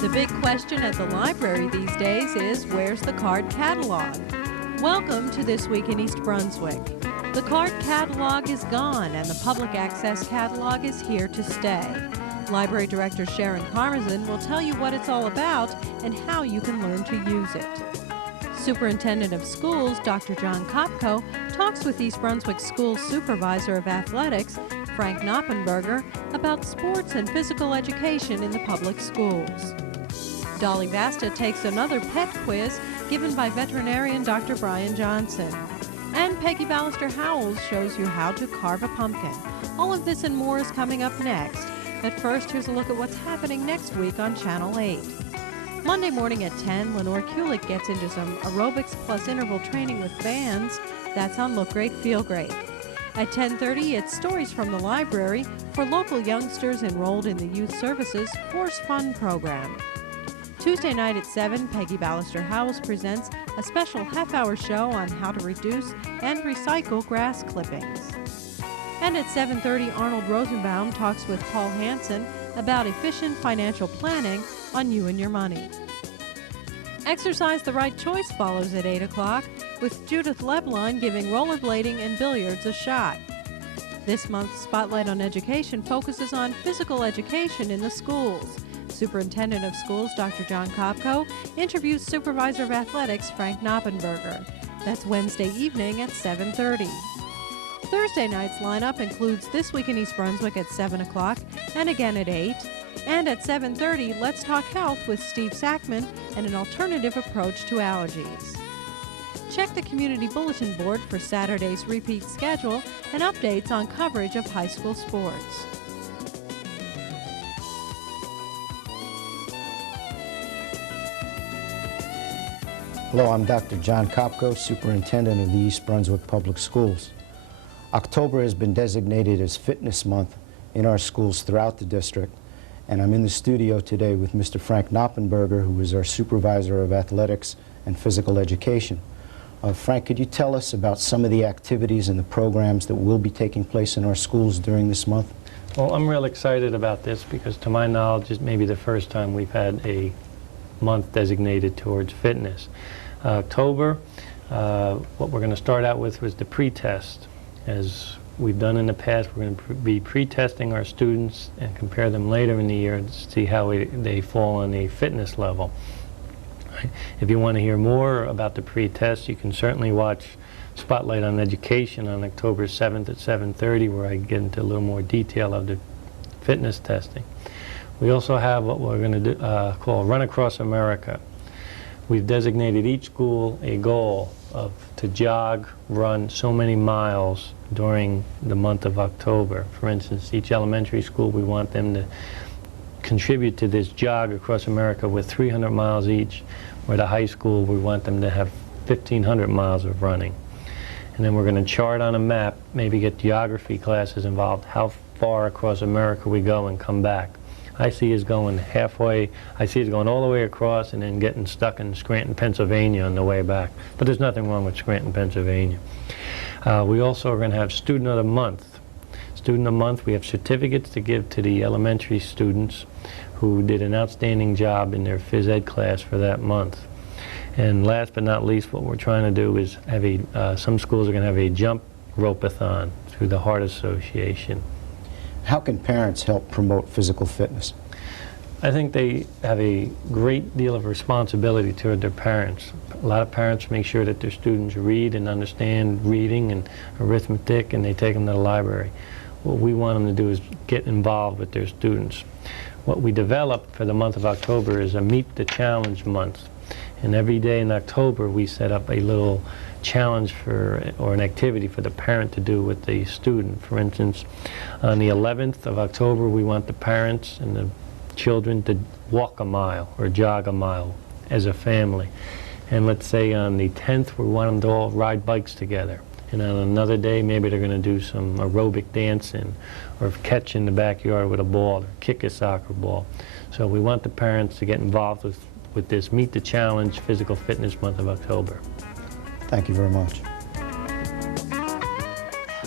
The big question at the library these days is, where's the card catalog? Welcome to This Week in East Brunswick. The card catalog is gone and the public access catalog is here to stay. Library Director Sharon will tell you what it's all about and how you can learn to use it. Superintendent of Schools, Dr. John Kopko, talks with East Brunswick School Supervisor of Athletics, Frank Knoppenberger, about sports and physical education in the public schools. Dolly Vasta takes another pet quiz given by veterinarian Dr. Brian Johnson. And Peggy Ballister-Howells shows you how to carve a pumpkin. All of this and more is coming up next. But first, here's a look at what's happening next week on Channel 8. Monday morning at 10, Lenore Kulik gets into some aerobics plus interval training with bands. That's on Look Great, Feel Great. At 10:30, it's Stories from the Library for local youngsters enrolled in the Youth Services Force Fun program. Tuesday night at 7, Peggy Ballister-Howells presents a special half-hour show on how to reduce and recycle grass clippings. And at 7:30, Arnold Rosenbaum talks with Paul Hansen about efficient financial planning on You and Your Money. Exercise the Right Choice follows at 8 o'clock with Judith Lebline giving rollerblading and billiards a shot. This month's Spotlight on Education focuses on physical education in the schools. Superintendent of Schools, Dr. John Kopko, interviews Supervisor of Athletics, Frank Knoppenberger. That's Wednesday evening at 7:30. Thursday night's lineup includes This Week in East Brunswick at 7 o'clock and again at 8. And at 7:30, Let's Talk Health with Steve Sackman and an alternative approach to allergies. Check the Community Bulletin Board for Saturday's repeat schedule and updates on coverage of high school sports. Hello, I'm Dr. John Kopko, Superintendent of the East Brunswick Public Schools. October has been designated as Fitness Month in our schools throughout the district, and I'm in the studio today with Mr. Frank Knoppenberger, who is our Supervisor of Athletics and Physical Education. Frank, could you tell us about some of the activities and the programs that will be taking place in our schools during this month? Well, I'm real excited about this because, to my knowledge, it's maybe the first time we've had a month designated towards fitness. October, what we're going to start out with was the pre-test. As we've done in the past, we're going to be pre-testing our students and compare them later in the year to see how they fall on the fitness level. If you want to hear more about the pre-test, you can certainly watch Spotlight on Education on October 7th at 7:30, where I get into a little more detail of the fitness testing. We also have what we're going to do, call Run Across America. We've designated each school a goal to jog, run so many miles during the month of October. For instance, each elementary school, we want them to contribute to this jog across America with 300 miles each, where the high school, we want them to have 1,500 miles of running. And then we're going to chart on a map, maybe get geography classes involved, how far across America we go and come back. I see us going halfway, I see us going all the way across and then getting stuck in Scranton, Pennsylvania on the way back. But there's nothing wrong with Scranton, Pennsylvania. We also are going to have Student of the Month. Student of the Month, we have certificates to give to the elementary students who did an outstanding job in their phys ed class for that month. And last but not least, what we're trying to do is have some schools are going to have a jump rope-a-thon through the Heart Association. How can parents help promote physical fitness? I think they have a great deal of responsibility toward their parents. A lot of parents make sure that their students read and understand reading and arithmetic, and they take them to the library. What we want them to do is get involved with their students. What we developed for the month of October is a Meet the Challenge month. And every day in October, we set up a little challenge or an activity for the parent to do with the student. For instance, on the 11th of October, we want the parents and the children to walk a mile or jog a mile as a family. And let's say on the 10th, we want them to all ride bikes together. And on another day, maybe they're going to do some aerobic dancing or catch in the backyard with a ball or kick a soccer ball. So we want the parents to get involved with this Meet the Challenge Physical Fitness Month of October. Thank you very much.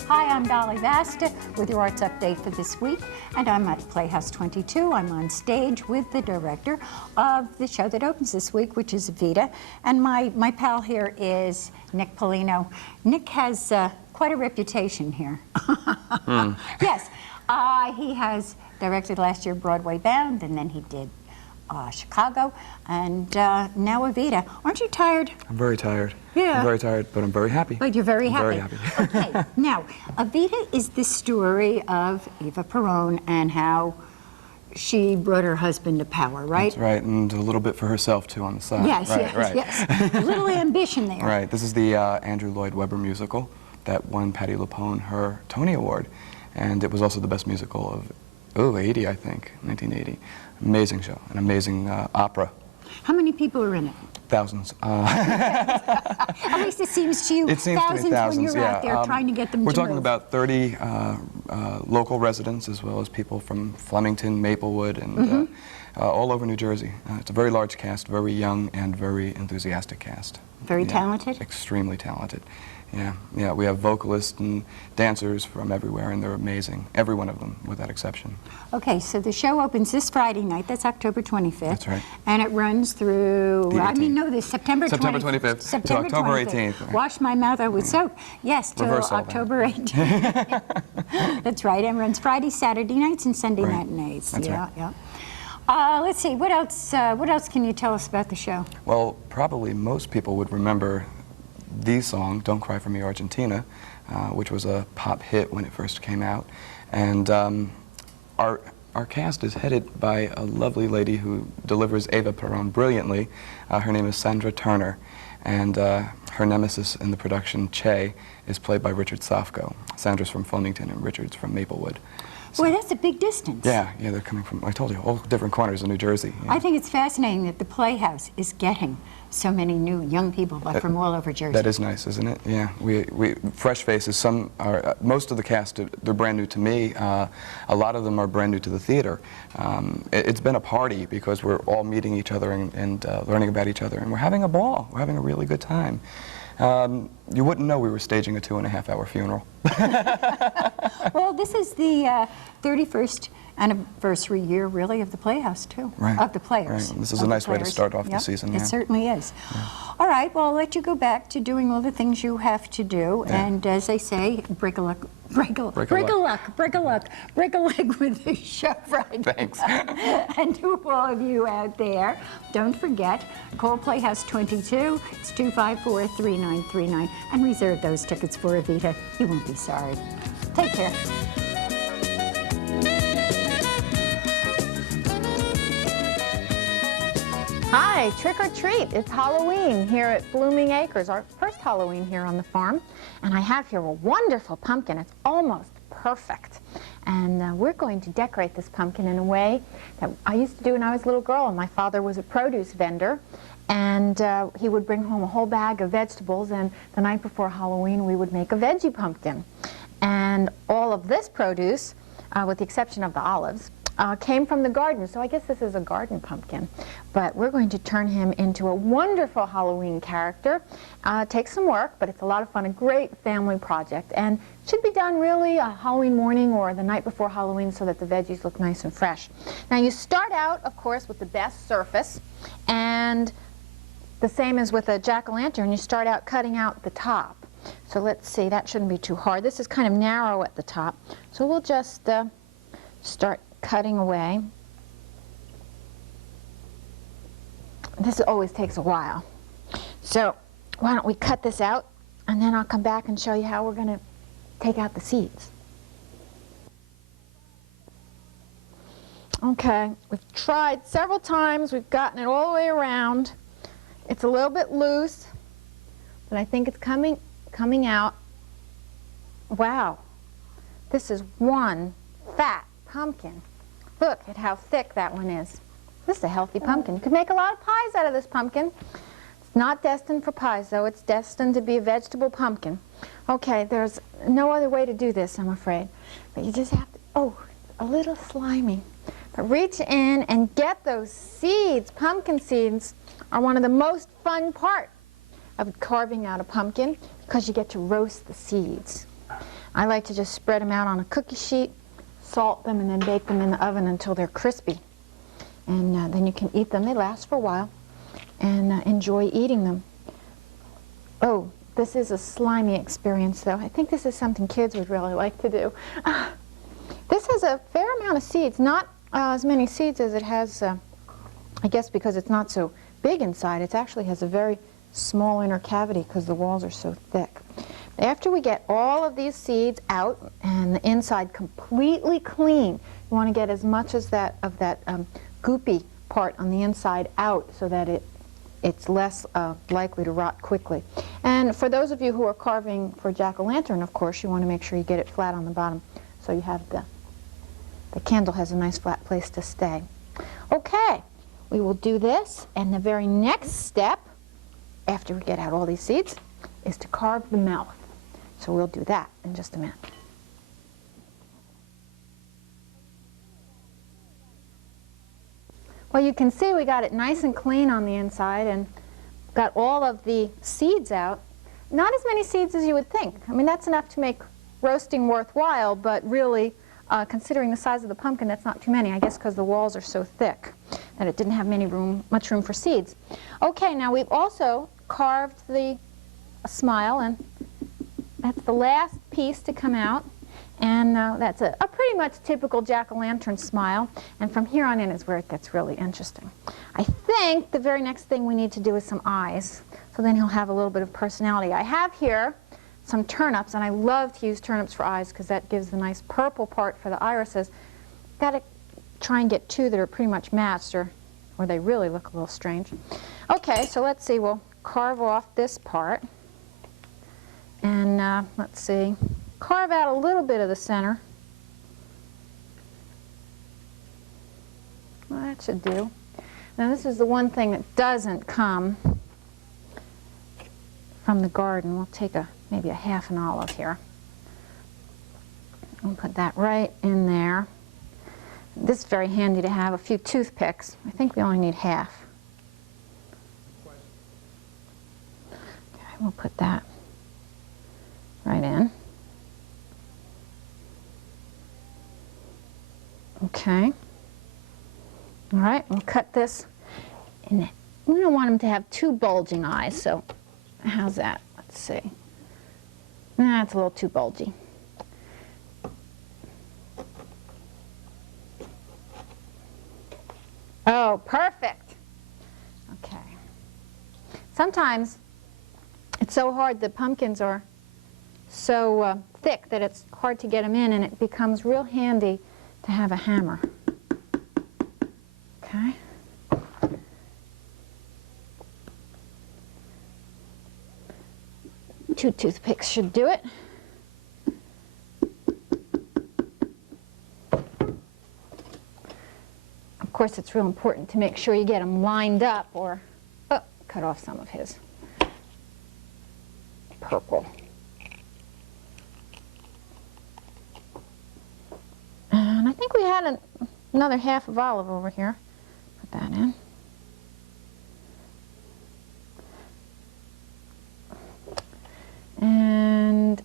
Hi, I'm I'm Dolly Vasta with your arts update for this week, and I'm at Playhouse 22. I'm on stage with the director of the show that opens this week, which is Evita, and my pal here is Nick Polino. Nick has quite a reputation here. Yes, he has directed last year Broadway Bound, and then he did Chicago, and now Evita. Aren't you tired? I'm very tired. Yeah. I'm very tired, but I'm very happy. But you're very happy. I'm very happy. Okay, now, Evita is the story of Eva Perón and how she brought her husband to power, right? That's right, and a little bit for herself, too, on the side. Yes, right, yes, right. yes. A little ambition there. Right, this is the Andrew Lloyd Webber musical that won Patti LuPone her Tony Award, and it was also the best musical of, 80, I think, 1980. Amazing show, an amazing opera. How many people are in it? Thousands. At least it seems to you. It seems thousands to be thousands, when you're yeah. out there trying to get them We're to talking move. about 30 local residents, as well as people from Flemington, Maplewood, and all over New Jersey. It's a very large cast, very young and very enthusiastic cast. Very talented? Extremely talented. Yeah, we have vocalists and dancers from everywhere, and they're amazing. Every one of them, without exception. Okay, so the show opens this Friday night. That's October 25th. That's right. And it runs through, The I mean, 18th. no, this September 25th. September 25th to September October 25th. 18th. Wash my mouth out with soap. Yes, till Reverse all that. October 18th. That's right, and runs Friday, Saturday nights, and Sunday Right. matinees. That's yeah, right. yeah. Let's see, what else can you tell us about the show? Well, probably most people would remember the song, Don't Cry For Me, Argentina, which was a pop hit when it first came out. And our cast is headed by a lovely lady who delivers Eva Perón brilliantly. Her name is Sandra Turner, and her nemesis in the production, Che, is played by Richard Safko. Sandra's from Flemington and Richard's from Maplewood. Boy, that's a big distance. Yeah, they're coming from, I told you, all different corners of New Jersey. Yeah. I think it's fascinating that the Playhouse is getting so many new young people from all over Jersey. That is nice, isn't it? Yeah, we fresh faces. Some are, most of the cast, they're brand new to me. A lot of them are brand new to the theater. It's been a party because we're all meeting each other and learning about each other, and we're having a ball. We're having a really good time. You wouldn't know we were staging a 2.5-hour funeral. Well, this is the 31st anniversary year, really, of the Playhouse, too. Right. Of the Players. Right. This is a nice way to start off the season. It Yeah. certainly is. Yeah. All right, well, I'll let you go back to doing all the things you have to do. Yeah. And as they say, break a leg with the show Friday. Thanks. And to all of you out there, don't forget, call Playhouse 22. It's 254-3939, and reserve those tickets for Evita. You won't be sorry. Take care. Hi, trick or treat. It's Halloween here at Blooming Acres, our first Halloween here on the farm. And I have here a wonderful pumpkin. It's almost perfect. And we're going to decorate this pumpkin in a way that I used to do when I was a little girl. And my father was a produce vendor. And he would bring home a whole bag of vegetables. And the night before Halloween, we would make a veggie pumpkin. And all of this produce, with the exception of the olives, came from the garden, so I guess this is a garden pumpkin. But we're going to turn him into a wonderful Halloween character. It takes some work, but it's a lot of fun, a great family project, and should be done really a Halloween morning or the night before Halloween so that the veggies look nice and fresh. Now you start out, of course, with the best surface, and the same as with a jack-o'-lantern, you start out cutting out the top. So let's see, that shouldn't be too hard. This is kind of narrow at the top, so we'll just start cutting away. This always takes a while. So why don't we cut this out, and then I'll come back and show you how we're going to take out the seeds. Okay, we've tried several times. We've gotten it all the way around. It's a little bit loose, but I think it's coming out. Wow, this is one fat pumpkin. Look at how thick that one is. This is a healthy pumpkin. You could make a lot of pies out of this pumpkin. It's not destined for pies, though. It's destined to be a vegetable pumpkin. Okay, there's no other way to do this, I'm afraid. But you just have to, oh, a little slimy. But reach in and get those seeds. Pumpkin seeds are one of the most fun part of carving out a pumpkin because you get to roast the seeds. I like to just spread them out on a cookie sheet, salt them, and then bake them in the oven until they're crispy. And then you can eat them. They last for a while, and enjoy eating them. Oh, this is a slimy experience, though. I think this is something kids would really like to do. This has a fair amount of seeds, not as many seeds as it has, I guess because it's not so big inside. It actually has a very small inner cavity because the walls are so thick. After we get all of these seeds out and the inside completely clean, you want to get as much as that of that goopy part on the inside out so that it's less likely to rot quickly. And for those of you who are carving for jack-o'-lantern, of course, you want to make sure you get it flat on the bottom so you have the candle has a nice flat place to stay. Okay, we will do this, and the very next step, after we get out all these seeds, is to carve the mouth. So we'll do that in just a minute. Well, you can see we got it nice and clean on the inside and got all of the seeds out. Not as many seeds as you would think. I mean, that's enough to make roasting worthwhile, but really, considering the size of the pumpkin, that's not too many, I guess because the walls are so thick that it didn't have much room for seeds. Okay, now we've also carved the smile, and that's the last piece to come out. And that's a pretty much typical jack-o'-lantern smile. And from here on in is where it gets really interesting. I think the very next thing we need to do is some eyes. So then he'll have a little bit of personality. I have here some turnips, and I love to use turnips for eyes because that gives the nice purple part for the irises. Got to try and get two that are pretty much matched, or they really look a little strange. Okay, so let's see. We'll carve off this part. And let's see. Carve out a little bit of the center. Well, that should do. Now this is the one thing that doesn't come from the garden. We'll take maybe a half an olive here. We'll put that right in there. This is very handy to have a few toothpicks. I think we only need half. Okay, we'll put that right in. Okay. All right, we'll cut this. And we don't want him to have too bulging eyes, so how's that? Let's see. Nah, it's a little too bulgy. Oh, perfect. Okay. Sometimes it's so hard, the pumpkins are so thick that it's hard to get them in, and it becomes real handy to have a hammer. Okay. Two toothpicks should do it. Of course, it's real important to make sure you get them lined up, or cut off some of his purple. And I think we had another half of olive over here. Put that in. And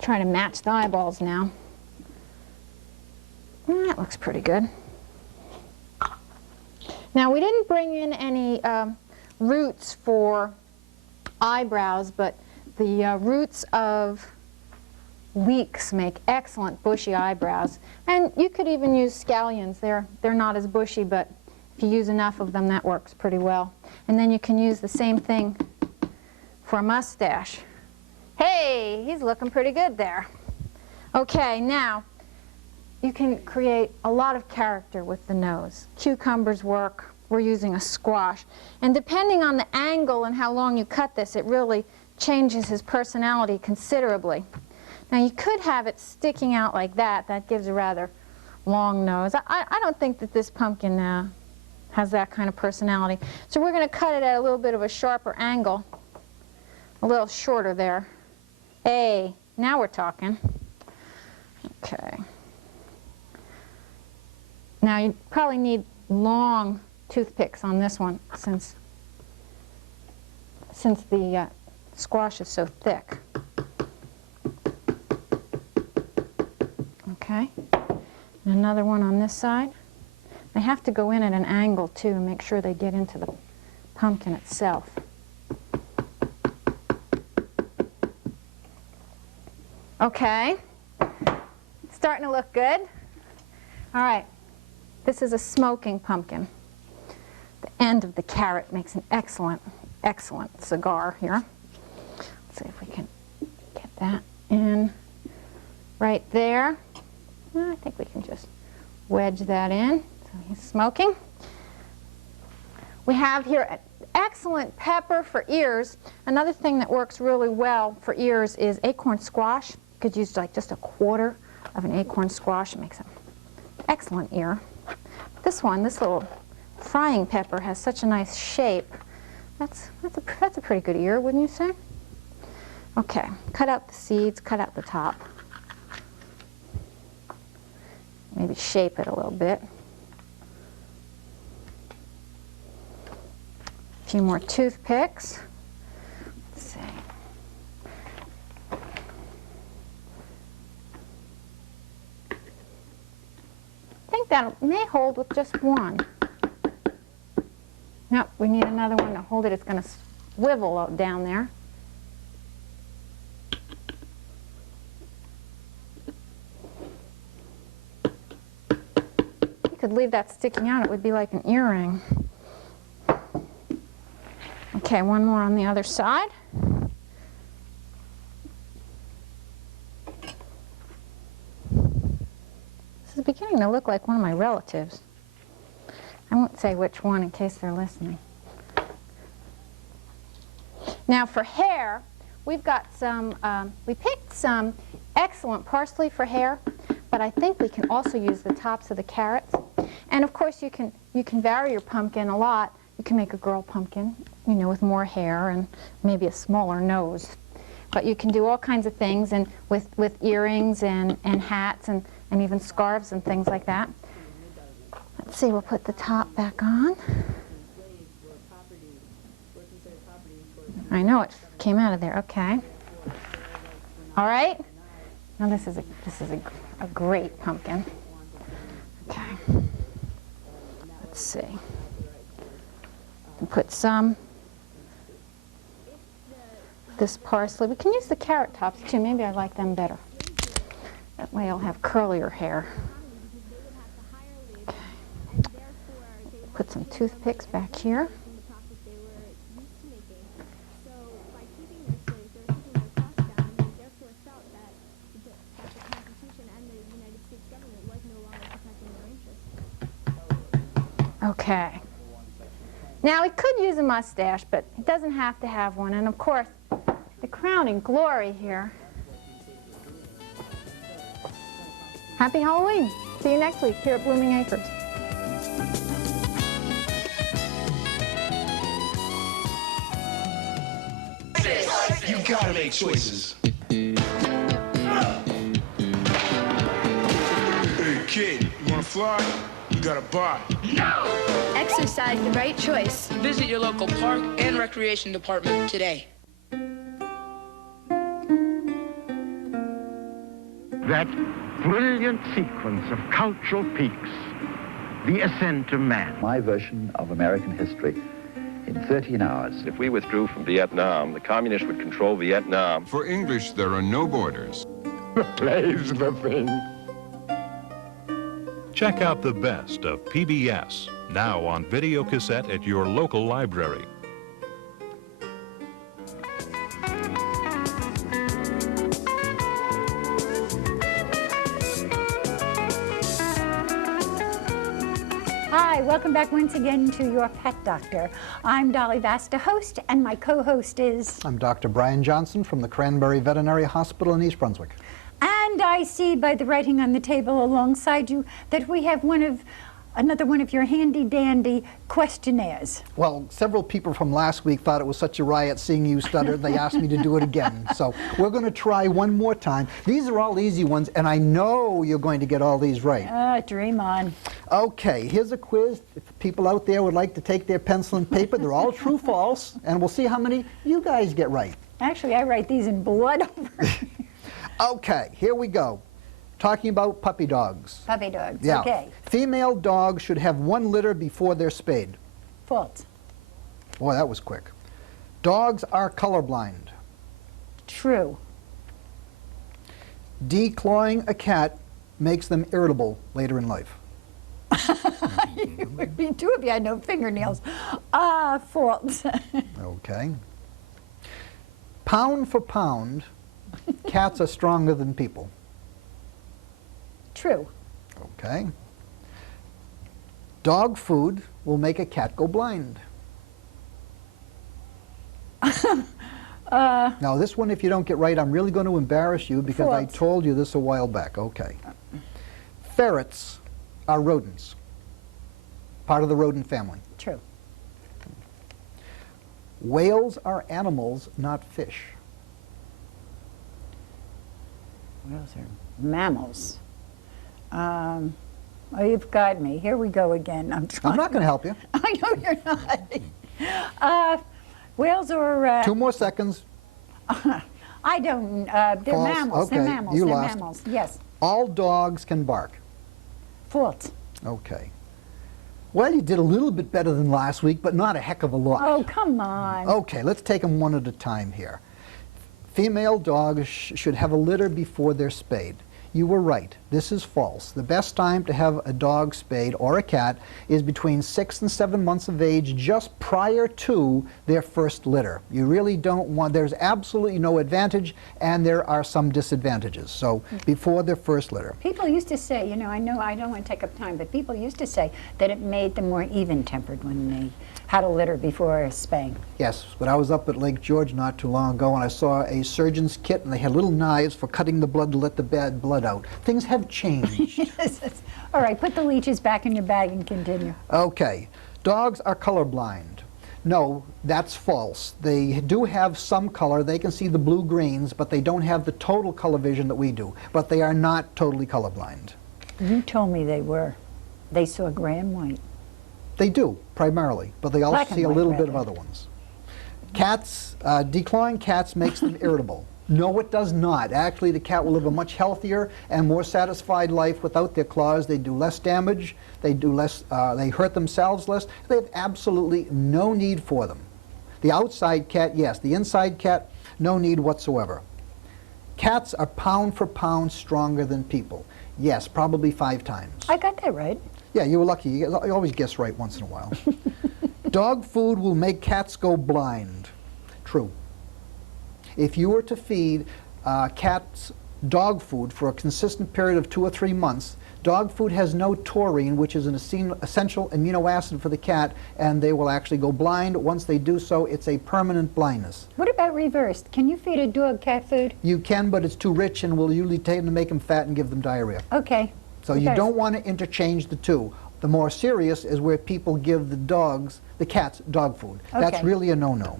try to match the eyeballs now. That looks pretty good. Now, we didn't bring in any roots for eyebrows, but the roots of leeks make excellent bushy eyebrows. And you could even use scallions. They're not as bushy, but if you use enough of them, that works pretty well. And then you can use the same thing for a mustache. Hey, he's looking pretty good there. Okay, now you can create a lot of character with the nose. Cucumbers work. We're using a squash. And depending on the angle and how long you cut this, it really changes his personality considerably. Now, you could have it sticking out like that. That gives a rather long nose. I don't think that this pumpkin has that kind of personality. So we're going to cut it at a little bit of a sharper angle, a little shorter there. Hey, now we're talking. Okay. Now, you probably need long toothpicks on this one since the squash is so thick. another one on this side. They have to go in at an angle too, and make sure they get into the pumpkin itself. Okay, starting to look good. All right, this is a smoking pumpkin. The end of the carrot makes an excellent, excellent cigar here. Let's see if we can get that in right there. I think we can just wedge that in. So he's smoking. We have here an excellent pepper for ears. Another thing that works really well for ears is acorn squash. You could use like just a quarter of an acorn squash. It makes an excellent ear. This one, this little frying pepper, has such a nice shape. That's a pretty good ear, wouldn't you say? Okay, cut out the seeds, cut out the top. Maybe shape it a little bit. A few more toothpicks. Let's see. I think that may hold with just one. Nope, we need another one to hold it. It's going to swivel down there. You could leave that sticking out. It would be like an earring. Okay, one more on the other side. This is beginning to look like one of my relatives. I won't say which one in case they're listening. Now for hair, we've got some, we picked some excellent parsley for hair, but I think we can also use the tops of the carrots. And of course you can vary your pumpkin a lot. You can make a girl pumpkin, you know, with more hair and maybe a smaller nose. But you can do all kinds of things, and with earrings and hats and even scarves and things like that. Let's see, we'll put the top back on. I know it came out of there. Okay. All right. Now this is a great pumpkin. Okay. Let's see. And put some this parsley. We can use the carrot tops too. Maybe I like them better. That way I'll have curlier hair. Okay. Put some toothpicks back here. Okay. Now, we could use a mustache, but it doesn't have to have one. And of course, the crowning glory here. Happy Halloween. See you next week here at Blooming Acres. You gotta make choices. Hey kid, you wanna fly? You gotta buy. No! Exercise the right choice. Visit your local park and recreation department today. That brilliant sequence of cultural peaks, the ascent of man. My version of American history in 13 hours. If we withdrew from Vietnam, the communists would control Vietnam. For English, there are no borders. The play's the thing. Check out the best of PBS, now on video cassette at your local library. Hi, welcome back once again to Your Pet Doctor. I'm Dolly Vasta, host, and my co-host is... I'm Dr. Brian Johnson from the Cranberry Veterinary Hospital in East Brunswick. And I see by the writing on the table alongside you that we have another one of your handy-dandy questionnaires. Well, several people from last week thought it was such a riot seeing you stutter, they asked me to do it again. So we're going to try one more time. These are all easy ones, and I know you're going to get all these right. Dream on. Okay, here's a quiz. If people out there would like to take their pencil and paper, they're all true, false, and we'll see how many you guys get right. Actually, I write these in blood over. Okay, here we go. Talking about puppy dogs. Puppy dogs, Yeah. okay. Female dogs should have 1 litter before they're spayed. False. Boy, that was quick. Dogs are colorblind. True. Declawing a cat makes them irritable later in life. It would be too if you had no fingernails. False. Okay. Pound for pound, cats are stronger than people. True. Okay. Dog food will make a cat go blind. Now this one, if you don't get right, I'm really going to embarrass you because I False. told you this a while back. Okay. Ferrets are rodents. Part of the rodent family. True. Whales are animals, not fish. Whales are mammals. Oh, you've got me. Here we go again. I'm not going to help you. I know you're not. Whales are... 2 more seconds. I don't... they're False. mammals. Okay, They're mammals. you they're lost. mammals. Yes. All dogs can bark. False. Okay. Well, you did a little bit better than last week, but not a heck of a lot. Oh, come on. Okay, let's take them one at a time here. Female dogs should have a litter before they're spayed. You were right. This is false. The best time to have a dog spayed or a cat is between 6 and 7 months of age, just prior to their first litter. You really don't want, there's absolutely no advantage, and there are some disadvantages. So before their first litter. People used to say, you know I don't want to take up time, but people used to say that it made them more even-tempered when they had a litter before spaying. Yes, but I was up at Lake George not too long ago, and I saw a surgeon's kit, and they had little knives for cutting the blood to let the bad blood out. Things have changed. All right, put the leeches back in your bag and continue. Okay. Dogs are colorblind. No, that's false. They do have some color. They can see the blue-greens, but they don't have the total color vision that we do. But they are not totally colorblind. You told me they were. They saw gray and white. They do, primarily, but they also Black and see a white, little bit of rather. other ones. Cats, declawing cats makes them irritable. No, it does not. Actually, the cat will live a much healthier and more satisfied life without their claws. They do less damage. They do less. They hurt themselves less. They have absolutely no need for them. The outside cat, yes. The inside cat, no need whatsoever. Cats are pound for pound stronger than people. Yes, probably 5 times. I got that right. Yeah, you were lucky. You always guess right once in a while. Dog food will make cats go blind. True. If you were to feed cats dog food for a consistent period of 2 or 3 months, dog food has no taurine, which is an essential amino acid for the cat, and they will actually go blind. Once they do so, it's a permanent blindness. What about reversed? Can you feed a dog cat food? You can, but it's too rich and will usually tend to make them fat and give them diarrhea. Okay. So you don't want to interchange the two. The more serious is where people give the cats dog food. That's Okay. really a no-no.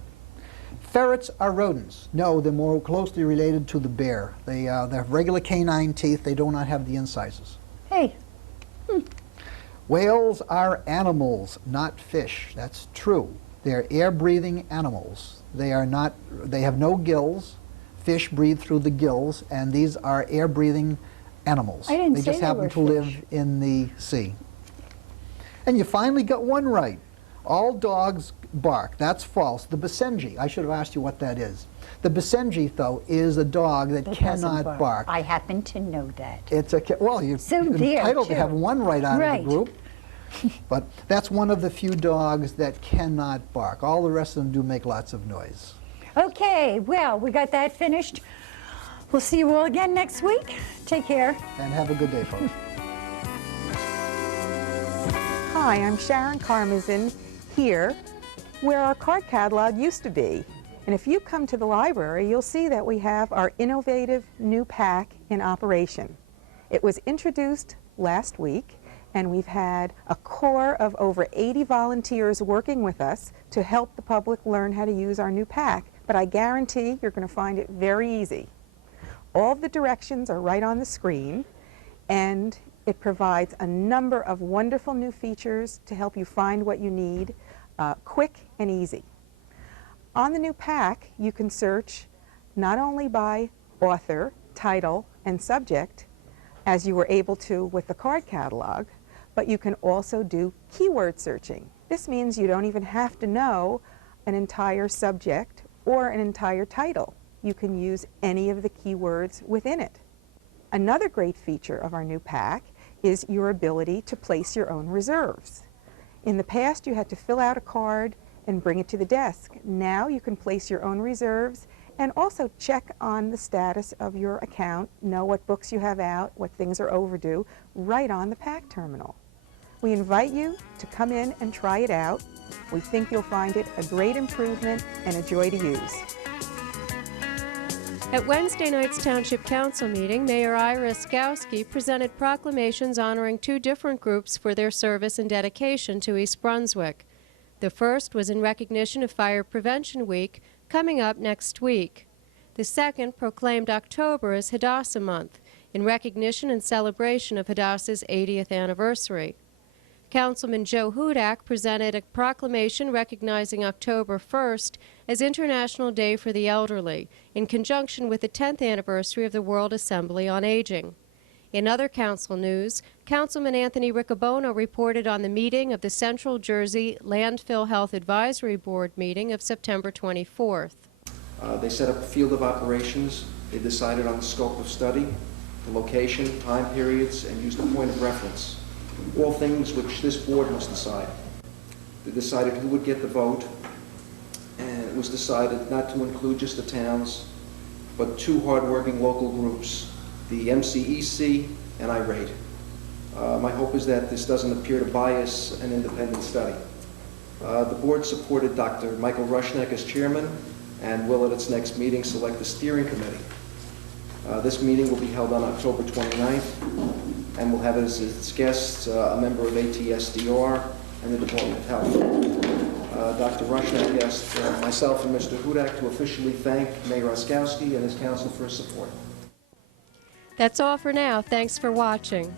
Ferrets are rodents. No, they're more closely related to the bear. They have regular canine teeth. They do not have the incisors. Hey. Whales are animals, not fish. That's true. They're air-breathing animals. They have no gills. Fish breathe through the gills, and these are air-breathing animals. I didn't They say just they happen were to live in the sea. And you finally got one right. All dogs bark. That's false. The Basenji, I should have asked you what that is. The Basenji, though, is a dog that It cannot doesn't bark. I happen to know that. It's well, you're So there, entitled to too. have one right out of Right. the group. But that's one of the few dogs that cannot bark. All the rest of them do make lots of noise. Okay, well, we got that finished. We'll see you all again next week. Take care. And have a good day, folks. Hi, I'm Sharon Karmazin here where our card catalog used to be. And if you come to the library, you'll see that we have our innovative new PAC in operation. It was introduced last week, and we've had a core of over 80 volunteers working with us to help the public learn how to use our new PAC. But I guarantee you're going to find it very easy. All of the directions are right on the screen, and it provides a number of wonderful new features to help you find what you need, quick and easy. On the new PAC, you can search not only by author, title, and subject, as you were able to with the card catalog, but you can also do keyword searching. This means you don't even have to know an entire subject or an entire title. You can use any of the keywords within it. Another great feature of our new PAC is your ability to place your own reserves. In the past, you had to fill out a card and bring it to the desk. Now you can place your own reserves and also check on the status of your account, know what books you have out, what things are overdue, right on the PAC terminal. We invite you to come in and try it out. We think you'll find it a great improvement and a joy to use. At Wednesday night's Township Council meeting, Mayor Ira Skowski presented proclamations honoring 2 different groups for their service and dedication to East Brunswick. The first was in recognition of Fire Prevention Week, coming up next week. The second proclaimed October as Hadassah Month, in recognition and celebration of Hadassah's 80th anniversary. Councilman Joe Hudak presented a proclamation recognizing October 1st as International Day for the Elderly, in conjunction with the 10th anniversary of the World Assembly on Aging. In other council news, Councilman Anthony Riccobono reported on the meeting of the Central Jersey Landfill Health Advisory Board meeting of September 24th. They set up a field of operations. They decided on the scope of study, the location, time periods, and used a point of reference. All things which this board must decide. They decided who would get the vote, and it was decided not to include just the towns, but 2 hardworking local groups, the MCEC and IRATE. My hope is that this doesn't appear to bias an independent study. The board supported Dr. Michael Rushneck as chairman and will at its next meeting select the steering committee. This meeting will be held on October 29th and will have as its guests a member of ATSDR and the Department of Health. Dr. Rushneck asked myself and Mr. Hudak to officially thank Mayor Oskowski and his council for his support. That's all for now. Thanks for watching.